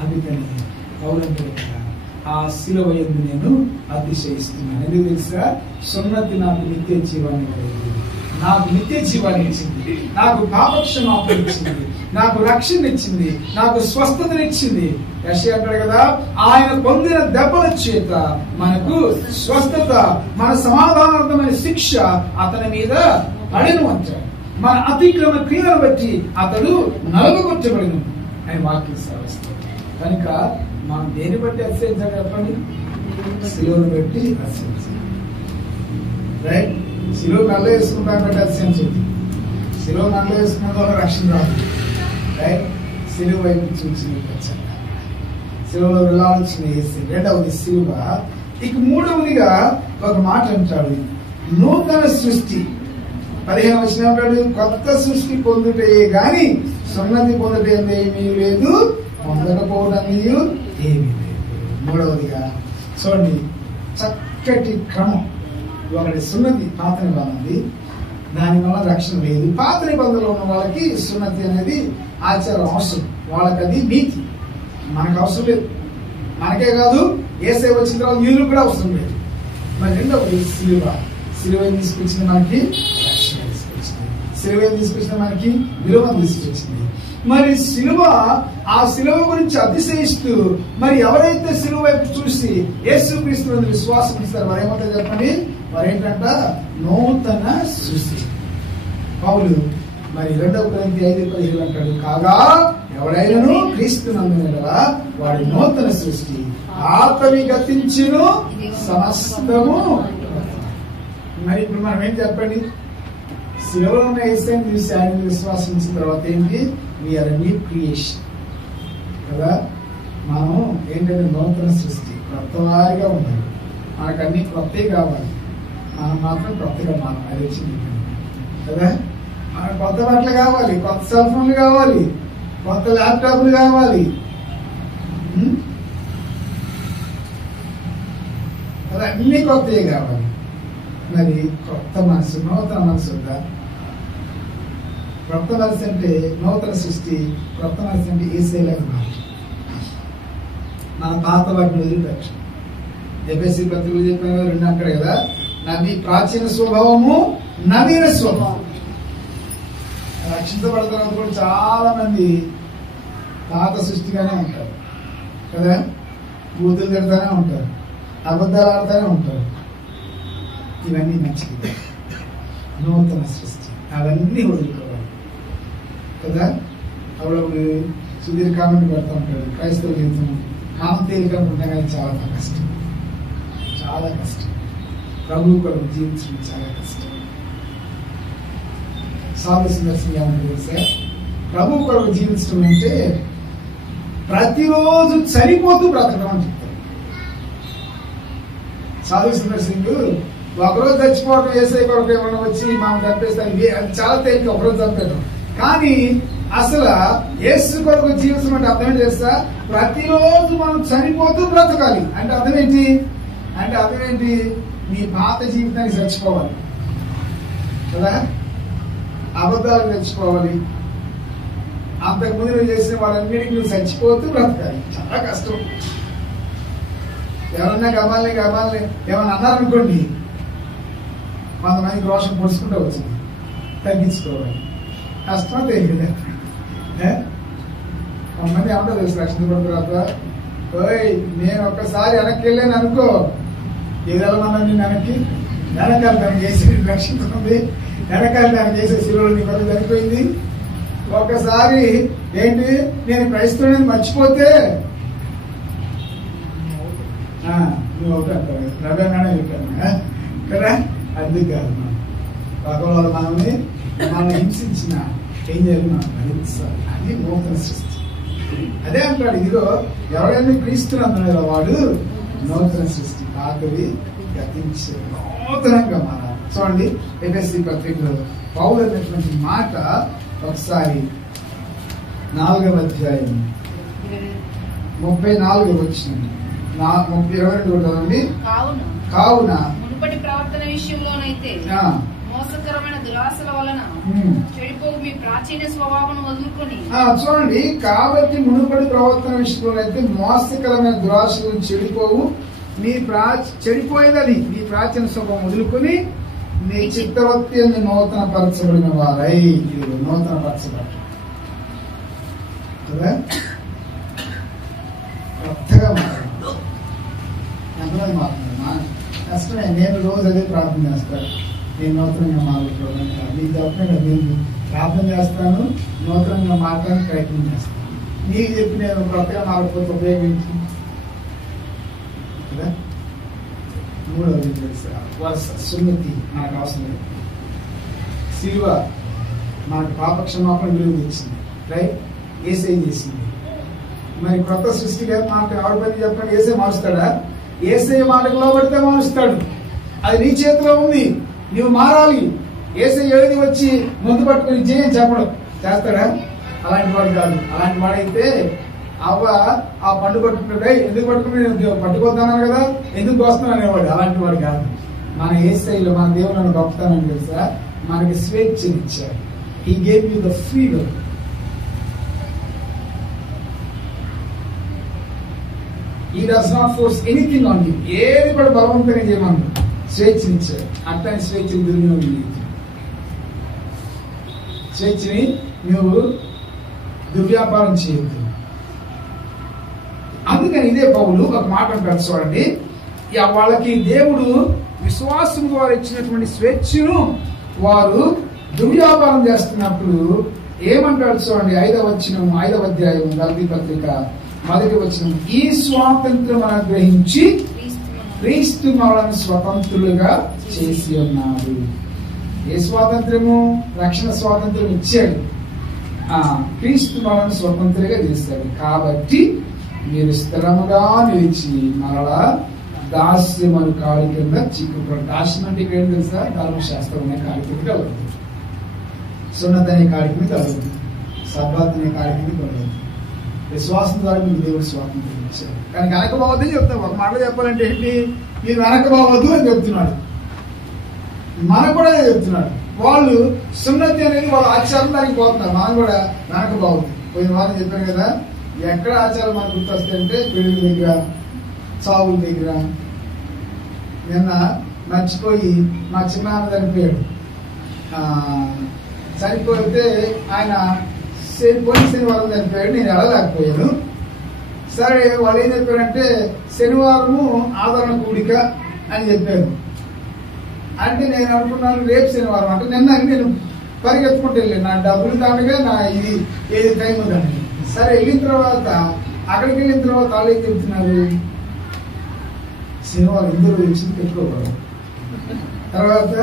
అందుకని పౌలంటే ఆ సిలువ యందు నేను అతిశయిస్తున్నాను. ఎందుకు తెలుసా, సున్నతి నాకు నిత్య జీవాన్ని కలిగింది, నాకు నిత్య జీవాన్ని ఇచ్చింది, నాకు పాపక్షమాపణ ఇచ్చింది, నాకు రక్షణ ఇచ్చింది, నాకు స్వస్థతనిచ్చింది. యెషయా అంటాడు కదా, ఆయన పొందిన దెబ్బల చేత మనకు స్వస్థత, మన సమాధానార్థమైన శిక్ష అతని మీద పడెను అంటాడు. మన అతిక్రమ క్రియలను బట్టి అతడు నలుగుకొట్టబడిను అని వాక్యం సాధిస్తాడు. కనుక మనం దేని బట్టి అతిశయించాలి చెప్పండి, సిలువను బట్టి అతిశయించాలి, రైట్? సిలువ నల్ల వేసుకుంటాను బట్టి అతిశయించదు, సిలువ నల్ల వేసుకున్న ద్వారా రక్షణ రాదు, రైట్? సిలువ వైపు చూసి సిలువలో వెళ్ళాల్సిన వేసి రెండవది సిలువ. ఇక మూడవదిగా ఒక మాట అంటాడు, నూతన సృష్టి. 15వ వచనం అంటాడు, కొత్త సృష్టి పొందుటే గాని సున్నతి పొందుటే ఏమీ లేదు, పొందకపోవడం ఏమీ లేదు. మూడవదిగా చూడండి, చక్కటి క్రమం. ఒకటి సున్నతి పాత నిబంధనది, దాని వల్ల రక్షణ లేదు. పాత నిబంధనలో ఉన్న వాళ్ళకి సున్నతి అనేది ఆచారం అవసరం, వాళ్ళకి అది నీతి, మనకు అవసరం లేదు. మనకే కాదు, యేసయ్య వచ్చిన తర్వాత యూదులకు కూడా అవసరం లేదు. మరి రెండవది సిలువ. సిలువ తీసుకొచ్చింది మనకి రక్షణ తీసుకొచ్చింది, సిలువ తీసుకొచ్చిన మనకి విలువను తీసుకొచ్చింది. మరి సిలువ, ఆ సిలువ గురించి అతిశయిస్తూ మరి ఎవరైతే సిలువ వైపు చూసి యేసుక్రీస్తు విశ్వాసం ఇస్తారు వారు ఏమంటారు చెప్పండి, వారేంటంట నూతన సృష్టి. పౌలు మరి 2 కొరింథీ 5:17 అంటాడు, కాగా ఎవడైనను క్రీస్తునందున వాడి నూతన సృష్టి, ఆతవి గతించును సమస్తము. మరి ఇప్పుడు మనం ఏం చెప్పండి, సిలువలో ఉన్న యేసుని చూసి ఆయన విశ్వాసించిన తర్వాత ఏంటి, వీఆర్ న్యూ క్రియేషన్ కదా. మనం ఏంటంటే నూతన సృష్టి, కొత్త వారిగా ఉండాలి. మనకు అన్ని కొత్తవి కావాలి, మనం మాత్రం కొత్తగా మారాలి. అది వచ్చింది కదా. మనకు కొత్త బట్టలు కావాలి, కొత్త సెల్ ఫోన్లు కావాలి, కొత్త ల్యాప్టాప్లు కావాలి, అన్ని కొత్తవి కావాలి. మరి కొత్త మనసు, నూతన మనసు ఉందా? కొత్త మనసు అంటే నూతన సృష్టి, కొత్త మనసు అంటే యేసయ్యలాగా మారాలి. మన పాత వాటిని వదిలిపెట్టు. ఎఫెసీ పత్రికలు చెప్పిన 2 అక్కడ కదా, నవీ ప్రాచీన స్వభావము నవీన స్వభావం. రక్షించబడతారు కూడా చాలా మంది పాత సృష్టిగానే ఉంటారు కదా, బూతులు తిడతానే ఉంటారు, అబద్ధాలు ఆడుతూనే ఉంటారు. ఇవన్నీ మంచిది. నూతన సృష్టి అవన్నీ వదులుకోవాలి కదా. అప్పుడు సుధీర్ కామెంట్ పెడతా ఉంటాడు, క్రైస్తవ జీవితం మనం తేలిక ఉంటాం కానీ చాలా కష్టం, చాలా కష్టం. ప్రభు కొరకు జీవించడం చాలా కష్టం. సాధు సందర్శనం ఏమంటే తెలుసా, ప్రభు కొరకు జీవించడం అంటే ప్రతిరోజు చనిపోతూ బ్రతకడం అని చెప్తారు. సాధు సందర్శకులు ఒకరోజు చచ్చిపోవడం, యేసయ్య కొరకు ఏమైనా వచ్చి మనం చంపేస్తాం, అది చాలా తేలిక, ఒకరోజు చంపేద్దాం. కానీ అసలు యేసు కొరకు జీవితం అంటే అర్థం ఏంటి తెలుసా, ప్రతిరోజు మనం చనిపోతూ బ్రతకాలి. అంటే అర్థం ఏంటి, నీ పాత జీవితానికి చచ్చిపోవాలి కదా, అబద్ధాలు తెచ్చుకోవాలి, అంతకుముందు నువ్వు చేసిన వాళ్ళన్నిటికీ నువ్వు చచ్చిపోతూ బ్రతకాలి. చాలా కష్టం. ఎవరన్నా గమాలే ఏమన్నా అన్నారనుకోండి, కొంతమందికి రోషం పొడుచుకుంటూ వచ్చింది, తగ్గించుకోవాలి. కష్టం తెలియదు. కొంతమంది ఏమంటారు తెలుసు, రక్షించబడిన తర్వాత నేను ఒక్కసారి వెనక్కి వెళ్ళాను అనుకో, ఏదన్నా నేను వెనకాల దానికి వేసి రక్షించుకుంది, వెనకాల దానికి వేసే శిలువలు నీ కొరకు చనిపోయింది, ఒకసారి ఏంటి నేను క్రైస్తవుని మర్చిపోతే నువ్వు అవుతాను ప్రవేగానే చెప్పాను కదా. అది కాదు భగవాన్ మనల్ని హింసించిన ఏం చేయాలి మనం భరించాలి. అది నూతన సృష్టి. అదే అంటాడు ఇదిగో ఎవరైనా క్రీస్తునందున వాడు నూతన సృష్టి, పాతవి గతించే నూతనంగా మారాలి. చూడండి ఎఫెసీ పత్రికలో పౌలు అనేటువంటి మాట ఒకసారి 4వ అధ్యాయం 34 వచ్చింది 22 కదండి. కావున మునుపటి ప్రవర్తన విషయంలోనైతే మోసకరమైన దురాశల వలన చెడిపోవు మీ ప్రాచీన స్వభావం వదులుకొని. చూడండి, కాబట్టి మునుపటి ప్రవర్తన విషయంలోనైతే మోసకరమైన దురాశలు చెడిపోవు మీ చెడిపోయేదని మీ ప్రాచీన స్వభావం వదులుకొని నీ చిత్తవృత్తి నూతన పరచబడిన వారై. నూతన పరచబడి కదా కొత్తగా మాట్లాడు. ఎంతమంది మాట్లాడుతున్నా కష్టమే. నేను రోజు అదే ప్రార్థన చేస్తాను, నేను నూతనంగా మాట్లాడుకోవడానికి. నీకు తప్పకుండా నేను ప్రార్థన చేస్తాను, నూతనంగా మాట్లాడడానికి ప్రయత్నం చేస్తాను. నీకు చెప్పి నేను కొత్తగా మాట్లాడిపోతే ఉపయోగించి కదా. 3వది తెలుసా, సున్నతి మనకు అవసరం లేదు. శిలువ మనకు పాప క్షమాపణ విలువ తెచ్చింది, రైట్? ఏసై చేసింది. మరి కొత్త సృష్టిగా మాట ఎవరి పని చెప్పండి? ఏసై మారుస్తాడా? ఏసై మాటకు లోబడితే మారుస్తాడు. అది నీ చేతిలో ఉంది, నువ్వు మారాలి. ఏసై ఏది వచ్చి ముందు పట్టుకుని చేయని చెప్పడం చేస్తాడా? అలాంటి వాడు కాదు. అలాంటి వాడైతే అవ్వ ఆ పండు పట్టుకుంటే ఎందుకు పట్టుకుని నేను పట్టుకొద్దాను కదా, ఎందుకు వస్తున్నాను అనేవాడు. అలాంటి వాడు కాదు. మన ఏసైలో మన దేవుని గొప్పతనం తెలుసా, మనకి స్వేచ్ఛనిచ్చాడు. He gave you the freedom. He does not force anything on you. ఏది కూడా బలవంతంగా చేయమని స్వేచ్ఛనిచ్చాడు. అట్లాంటి స్వేచ్ఛని దుర్వినియోగం లేదు. స్వేచ్ఛని నువ్వు దుర్వ్యాపారం చేయొద్దు. అందుకని ఇదే పౌలు ఒక మాట అంటారు చూడండి, వాళ్ళకి దేవుడు విశ్వాసం ద్వారా ఇచ్చినటువంటి స్వేచ్ఛను వారు దుర్వ్యాపారం చేస్తున్నప్పుడు ఏమంటాడు చూడండి. 5వ అధ్యాయం గలతీ పత్రిక 1వ వచనం, ఈ స్వాతంత్రం అనుగ్రహించి క్రీస్తు మనలను స్వతంత్రులుగా చేసి ఉన్నాడు. ఏ స్వాతంత్రము? రక్షణ స్వాతంత్రం ఇచ్చాడు. క్రీస్తు మనలను స్వతంత్రులుగా చేశాడు. కాబట్టి మీరు స్థిరముగా నిలిచి మరలా దాస్యమను కాడి కింద చిక్కుకోండి. దాస్యం అంటే ఇక్కడ ఏం తెలుసా? ధర్మశాస్త్రం అనే కాడి కింద కలగదు, సున్నత అనే కాడి కింద కలగదు, సబ్బాత్ అనే కాడి కింద కలగదు. విశ్వాసం ద్వారా మీకు దేవుడు స్వాతంత్రం ఇచ్చాడు. కానీ వెనకబోవద్దని చెప్తాను. ఒక మాట చెప్పాలంటే ఏంటి? మీరు వెనకబోవద్దు అని చెప్తున్నాడు. మనకు కూడా చెప్తున్నాడు. వాళ్ళు సున్నతి అనేది వాళ్ళ ఆచారం దానికి పోతున్నారు. మనం కూడా వెనకబోవద్దు. పోయిన వారం చెప్పాను కదా, ఎక్కడ ఆచారం మనకు గుర్తొస్తాయంటే పెళ్లి దగ్గర, చావుల దగ్గర. నిన్న మర్చిపోయి మా చిన్నాన్న చనిపోయాడు. చనిపోతే ఆయన పోయిన శనివారం చనిపోయాడు. నేను వెళ్ళలేకపోయాను. సరే, వాళ్ళు ఏం చెప్పారంటే శనివారము ఆదరణ కూడిక అని చెప్పారు. అంటే నేను అనుకున్నాను రేపు శనివారం అంటే. నిన్న నేను పరిగెత్తుకుంటూ వెళ్ళాను. నా డబ్బులు దానిగా నా ఇది ఏది టైం ఉందండి. సరే, వెళ్ళిన తర్వాత అక్కడికి వెళ్ళిన తర్వాత వాళ్ళు ఏం చెప్తున్నారు, శనివారం ఇందులో వచ్చింది పెట్టుకోకూడదు. తర్వాత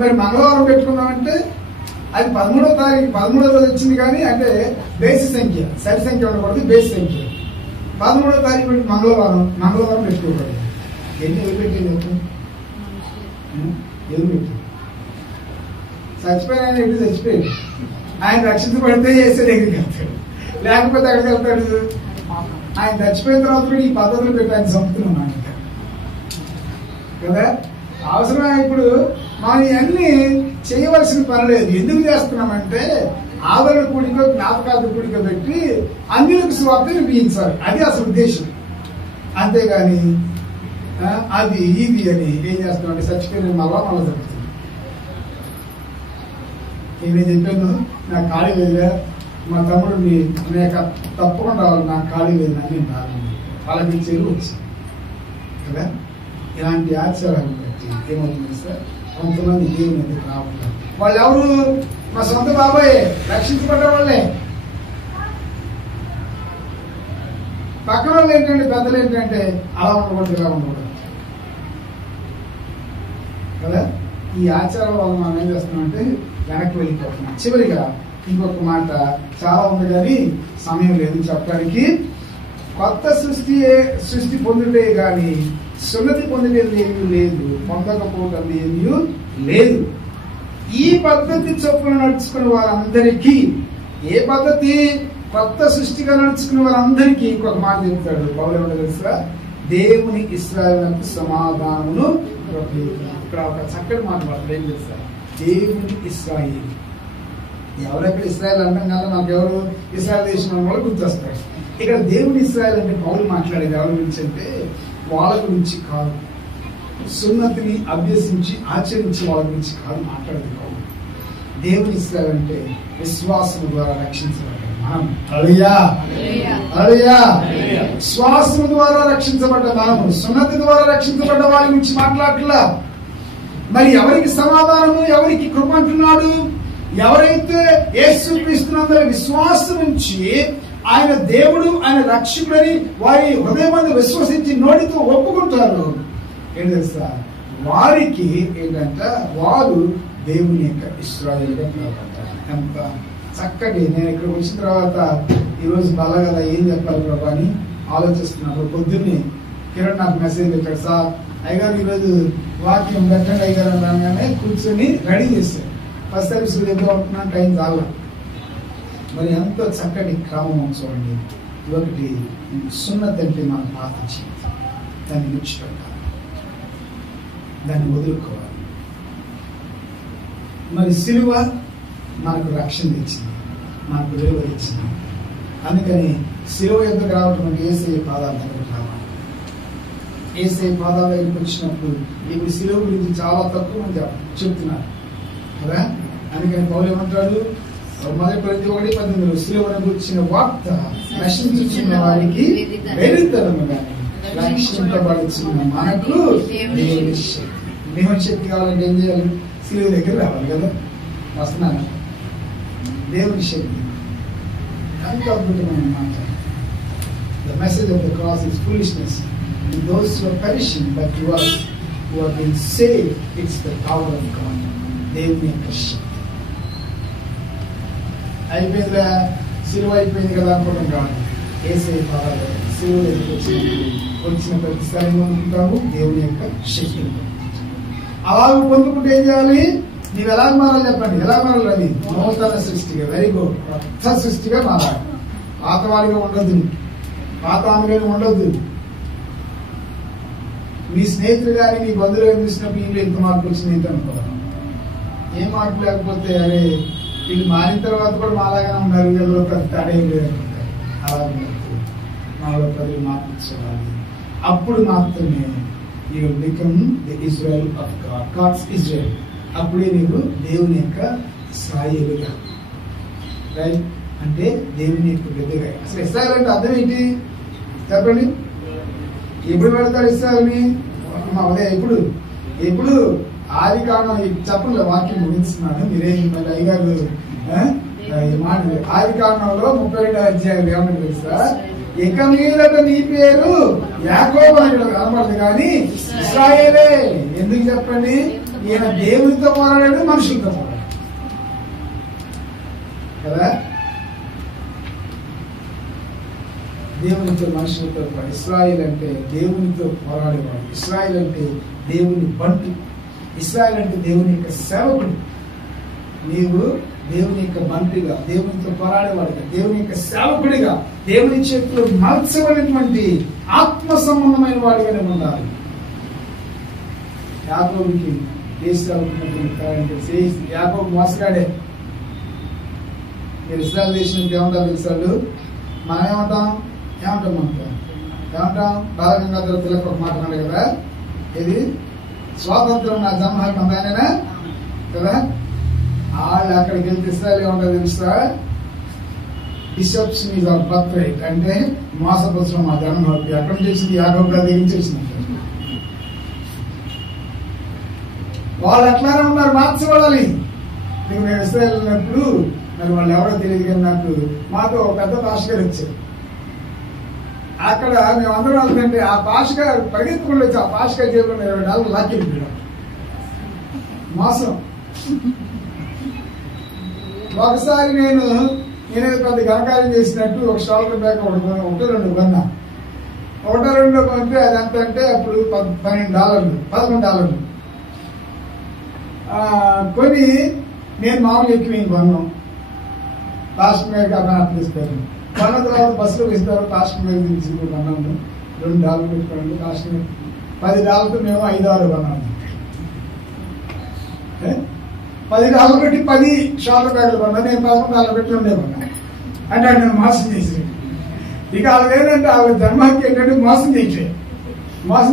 మరి మంగళవారం పెట్టుకున్నామంటే అది 13వ తారీఖు 13వ రోజు వచ్చింది. కానీ అంటే బేసి సంఖ్య, సరి సంఖ్య ఉండకూడదు, బేసి సంఖ్య. 13వ తారీఖు మంగళవారం పెట్టుకోకూడదు. ఎవరు పెట్టింది? ఎవరు పెట్టి చచ్చిపోయిన ఆయన ఎప్పుడు చచ్చిపోయాడు. ఆయన రక్షించబడితే చేసే దగ్గరికి వెళ్తాడు, లేకపోతే ఎక్కడికి వెళ్తాడు? ఆయన చచ్చిపోయిన తర్వాత కూడా ఈ పద్ధతులు పెట్టి ఆయన చంపుతున్నాం కదా. అవసరమే. ఇప్పుడు మనం ఇవన్నీ చేయవలసిన పని లేదు. ఎందుకు చేస్తున్నామంటే ఆదరణ కూడికో జ్ఞాపకార్థ కూడిక పెట్టి అన్యులకు స్వార్థ వినిపించాలి. అది అసలు ఉద్దేశం. అంతేగాని అది ఇది అని ఏం చేస్తున్నామంటే చచ్చిపోయిన మళ్ళా జరుగుతుంది. నేను చెప్పాను, నాకు ఖాళీ లేదుగా, మా తమ్ముడు తప్పకుండా రావాలి, నాకు ఖాళీ లేదు అని నేను రాను. వాళ్ళకి చేరు వచ్చింది కదా. ఇలాంటి ఆచారాలు బట్టి ఏమవుతుంది సార్, కొంతమంది దేవుని ఎందుకు రావట్లేదు. వాళ్ళు ఎవరు? మా సొంత బాబాయే, రక్షించబడ్డ వాళ్ళే. పక్కన వాళ్ళు ఏంటంటే పెద్దలు ఏంటంటే అలా ఉండకూడదు, ఇలా ఉండకూడదు కదా. ఈ ఆచారం వల్ల మనం ఏం చేస్తున్నామంటే వెనక్కి వెళ్ళిపోతున్నాం. చివరిగా ఇంకొక మాట చాలా ఉంది కానీ సమయం లేదు చెప్పడానికి. కొత్త సృష్టి పొందుటే గాని సున్నతి పొందుటేది ఏమీ లేదు, పొందకపోవటం ఏమీ లేదు. ఈ పద్ధతి చొప్పున నడుచుకున్న వారందరికీ, ఏ పద్ధతి? కొత్త సృష్టిగా నడుచుకున్న వారందరికీ ఇంకొక మాట చెప్తాడు పౌలు. ఏమంటే తెలుసా? దేవుని ఇశ్రాయేలునకు సమాధానమును. ఇక్కడ ఒక చక్కటి మాట మాట్లాడు. ఏం చేస్తారు? దేవుని ఇశ్రాయేలు. ఎవరెక్కడ ఇశ్రాయేల్ అంటాం కదా, మనకు ఎవరు ఇశ్రాయేల్ దేశం వాళ్ళు గుర్తొస్తారు. ఇక్కడ దేవుని ఇశ్రాయేల్ అంటే పౌలు మాట్లాడేది ఎవరి గురించి అంటే వాళ్ళ గురించి కాదు, సున్నతిని అభ్యసించి ఆచరించి వాళ్ళ గురించి కాదు మాట్లాడేది పౌలు. దేవుని ఇశ్రాయేల్ అంటే విశ్వాసం ద్వారా రక్షించబడ్డారు మనం. విశ్వాసం ద్వారా రక్షించబడ్డ మనము, సున్నతి ద్వారా రక్షించబడ్డ వారి గురించి మాట్లాడట్లా. మరి ఎవరికి సమాధానము, ఎవరికి కృప అంటున్నాడు? ఎవరైతే యేసుక్రీస్తునందు విశ్వాసం ఉంచి ఆయన దేవుడు, ఆయన రక్షకుడని వారి హృదయమందు విశ్వసించి నోటితో ఒప్పుకుంటారు, ఏం తెలుసా? వారికి ఏంటంటే వారు దేవుని యొక్క ఇశ్రాయేలుగా పిలువబడతారు. ఎంత చక్కటి. నేను ఇక్కడ వచ్చిన తర్వాత ఈరోజు బాగా కదా ఏం చెప్పాలి ప్రభా అని ఆలోచిస్తున్నప్పుడు పొద్దున్నే కిరణ్ నాకు మెసేజ్ పెట్టాడు, సార్ అయ్యగారు ఈరోజు వాక్యం పెట్టండి అయ్యగారు అనగానే కూర్చొని రెడీ చేశారు. ఫస్ట్ సర్వీస్ ఎప్పుడు అవుతున్నాను, టైం చాలా. మరి ఎంతో చక్కటి క్రమం చూడండి. ఒకటి సున్నతి అంటే మనం పాటించి దాన్ని విడిచిపెట్టాలి, దాన్ని వదులుకోవాలి. మరి సిలువ మనకు రక్షణ ఇచ్చింది, మనకు విలువ ఇచ్చింది. అందుకని సిలువ ఎందుకు రావటం అంటే యేసయ్య పాదాల దగ్గరకు రావాలి. యేసయ్య పాదాల దగ్గరికి వచ్చినప్పుడు ఇప్పుడు సిలువ గురించి చాలా తక్కువ మంది చెప్తున్నారు కదా. అందుకని పౌలు ఏమంటాడు? మొదటి ప్రతి 1:18 సిలువను గురించిన వార్త నశించుచున్న వారికి వెరితనము గాని రక్షింపబడుచున్న మనకు దేవుని శక్తి. దేవుని శక్తి కావాలంటే ఏం చేయాలి? సిలువ దగ్గర రావాలి కదా. వస్తున్నాను. దేవుని శక్తి ఎంత అద్భుతమైన మాట. The message of the cross is foolishness to those who are perishing, but to us who have been saved, it's the power of God. దేవుని యొక్క శక్తి. అయిపోయిందా? సిలువ అయిపోయింది కదా అనుకోవడం కాదు. యేసయ్య పాదాలు సిలువ వచ్చిన ప్రతిసారి పొందుకుంటాము దేవుని యొక్క శక్తిని. అలా పొందుకుంటే ఏం చేయాలి? నీవు ఎలా మారాలి చెప్పండి. ఎలా మారాలి? అది నూతన సృష్టిగా, వెరీ గుడ్, కొత్త సృష్టిగా మారాలి. పాతవాడిగా ఉండొద్దు, పాత ఆమెగా ఉండొద్దు. మీ స్నేహితులు కానీ మీ బంధువులు ఏం చూసినప్పుడు ఇంట్లో ఎంత మార్పు వచ్చింది అనుకోవాలి. ఏం మార్పు లేకపోతే అరే వీళ్ళు మారిన తర్వాత కూడా మాలాగానే ఉన్నారు, వీళ్ళలో ప్రతి తేడా ఏం లేదనుకుంటారు. అలాగే మాలో ప్రజలు మార్పించాలి. అప్పుడు మాత్రమే you will become the Israel of God, God's Israel. అప్పుడే నీవు దేవుని యొక్క ఇశ్రాయేలుగా, రైట్? అంటే దేవుని యొక్క బిడ్డగా. అసలు ఇశ్రాయేల్ అంటే అర్థం ఏంటి చెప్పండి? ఎప్పుడు పెడతాడు ఇశ్రాయేల్ని? అదే ఎప్పుడు ఆది కాండం చెప్పండి. వాక్యం ముగిస్తున్నాను, మీరేం మళ్ళీ అయ్యగారు మాట. ఆది కాండంలో 32వ అధ్యాయం ఏమని తెలుసా? ఇక మీదట నీ పేరు యాకోబు అని కనపడదు కానీ ఇశ్రాయేలే. ఎందుకు చెప్పండి? ఈయన దేవునితో పోరాడాడు, మనుషులతో పోరాడాడు కదా. దేవునితో మనుషులతో పోరాడు. ఇశ్రాయేల్ అంటే దేవునితో పోరాడేవాడు. ఇశ్రాయేల్ అంటే దేవుని బంటు. ఇశ్రాయేల్ అంటే దేవుని యొక్క సేవకుడు. నీవు దేవుని యొక్క బంటుగా, దేవునితో పోరాడేవాడిగా, దేవుని యొక్క సేవకుడిగా, దేవుని చేతిలో మలచబడినటువంటి ఆత్మ సంబంధమైన వాడిగానే ఉండాలి. యాకోబుకి యాకోబు మోసగాడే. మీరు ఇశ్రాయేల్ దేశం ఏమంటారు తెలుసాడు? మనం ఏమంటాం? బాలగంగాధర తిలక్ ఒక మాట్లాడాడు కదా, ఇది స్వాతంత్రం నా జన్మ హక్కు అందాయనేనా కదా. వాళ్ళు అక్కడికి వెళ్తే ఇశ్రాయేల్ ఏమంటారు తెలుసా? Bishops is our birth right, అంటే మోసపుత్రం మా జన్మ హక్కు. ఎక్కడ చేసింది? యాకోబు గారి దగ్గర చేసింది. వాళ్ళు ఎట్లానే ఉన్నారు, మార్చబడాలి. మేము ఇస్రాయేల్ వెళ్ళినప్పుడు మరి వాళ్ళు ఎవరో తెలియదు కానీ నాకు మాతో ఒక పెద్ద పాస్టర్ గారు వచ్చారు. అక్కడ మేము అందరం వెళ్తుంటే ఆ పాస్టర్ గారు పరిగెత్తుకుంటూ వచ్చి ఆ పాస్టర్ గారు చేయకుండా $20 లాక్కెళ్ళిపోయాడు. మోసం. ఒకసారి నేనేదో పెద్ద ఘనకార్యం చేసినట్టు ఒక షోల్డర్ బ్యాగ్ ఒకటి రెండు కొన్నా. ఒకటో రెండో కొంటే అది ఎంత అంటే అప్పుడు $11 కొని నేను మామూలు ఎక్కువ మేము కొన్నాం. పాస్టర్ మీద అప్పిస్తారు. కొన్న తర్వాత బస్సులో ఇస్తారు. పాస్టర్ మీద నుంచి కొన్నాము. $2 పెట్టుకోండి. పాస్టర్ $10 మేము $5 కొన్నాము. $10 పెట్టి 10 షోల్డర్ బ్యాగ్లు కొన్నా. నేను $11 పెట్టి ఉండే కొన్నా. అంటే నేను మోసం చేసి ఇక వాళ్ళకి ఏంటంటే వాళ్ళ ధర్మానికి ఏంటంటే మోసం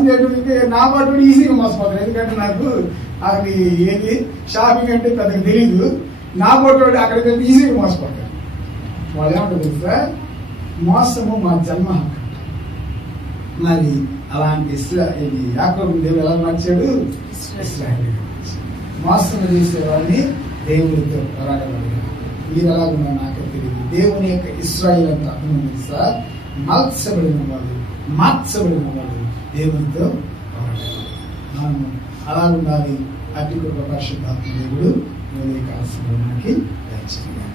చేయడానికి నా పాటు ఈజీగా మోసపోతారు. ఎందుకంటే నాకు అది ఏది షాపింగ్ అంటే పెద్దగా తెలియదు. నా పాటు అక్కడికి వెళ్తే ఈజీగా మోసపోతారు. వాళ్ళు ఏమంటారు తెలుసా, మోసము మా జన్మ హక్కు. మరి అలాంటి యాకోబు దేవుడు ఎలా మార్చాడు? ఇశ్రాయేలు మోసం చేసేవాడిని దేవుడితో పోరాడగలిగాడు. మీరు ఎలాగున్నా నాకే తెలియదు. దేవుని యొక్క ఇశ్రాయేలు అంటే అర్థం తెలుసా, మార్చబడిన వాడు దేవునితో పోరాడగలడు. అలా ఉండాలి. అట్టి కృప పరిశుద్ధాత్మ దేవుడు మనకి దయచేయను.